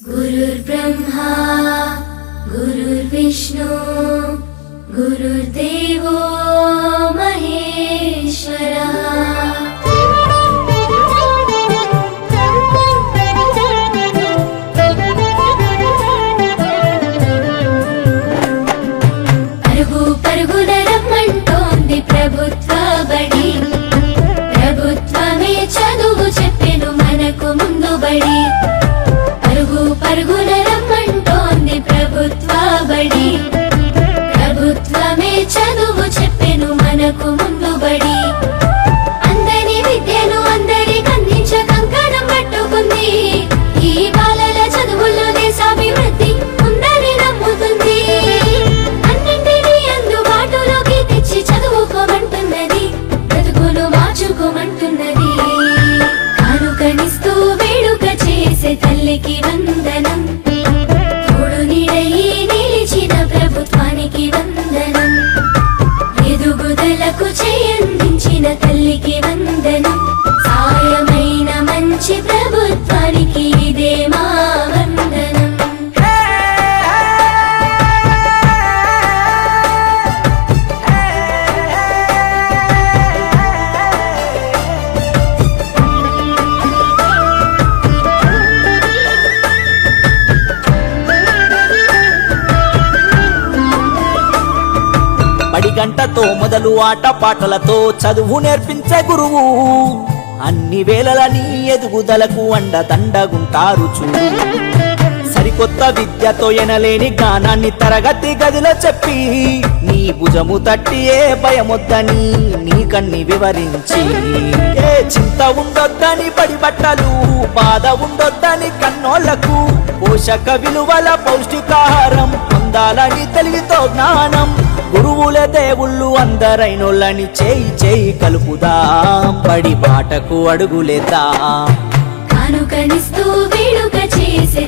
गुरुर्ब्रह्मा गुरुर्विष्णु गुरुर्देवो महेश्वरः। పరుగు పరుగున రమ్మంటోంది ప్రభుత్వ బడి, ప్రభుత్వమే చదువు చెప్పెను మనకు ముందు బడి. పరుగు పరుగున రమ్మంటోంది ప్రభుత్వ బడి, ప్రభుత్వమే చదువు చెప్పెను మనకు ముందు బడి. అందరి విద్యను అందరికి అందించ కంకణం పట్టుకుంది, ఈ బాలల చదువుల్లో దేశాభివృద్ధి ఉందని నమ్ముతుంది. అన్నింటినీ అందుబాటులోకి తెచ్చి చదువుకోమంటున్నది, బ్రతుకును మార్చుకోమంటున్నది. కానుకనిస్తూ వేడుక చేసే తల్లికి వందనం, తోడు నీడయి నిలిచిన ప్రభుత్వానికి వందనం. ఎదుగుదలకు చేయందించిన తల్లికి వందనం, సాయమైన మంచి ప్రభుత్వానికి ఇదే మా వందనం. బడి గంటతో మొదలు ఆట పాటలతో చదువు నేర్పించే గురువు, అన్ని వేళలని ఎదుగుదలకు అండదండగుంటారు చూడు. సరికొత్త విద్యతో ఎనలేని జ్ఞానాన్ని తరగతి గదిలో చెప్పి, నీ భుజము తట్టి ఏ భయమొద్దని నీ కన్ని వివరించి, ఏ చింత ఉండొద్దని బడి బట్టలు, బాధ ఉండొద్దని కన్నోళ్లకు, పోషక విలువల పౌష్టికాహారం పొందాలని తెలివితో జ్ఞానం. గురువుల దేవుళ్ళు అందరైనోళ్ళని చేయి చేయి కలుపుదాం, బడి బాటకు అడుగులేద్దాం. కానుకనిస్తూ వేడుక చేసే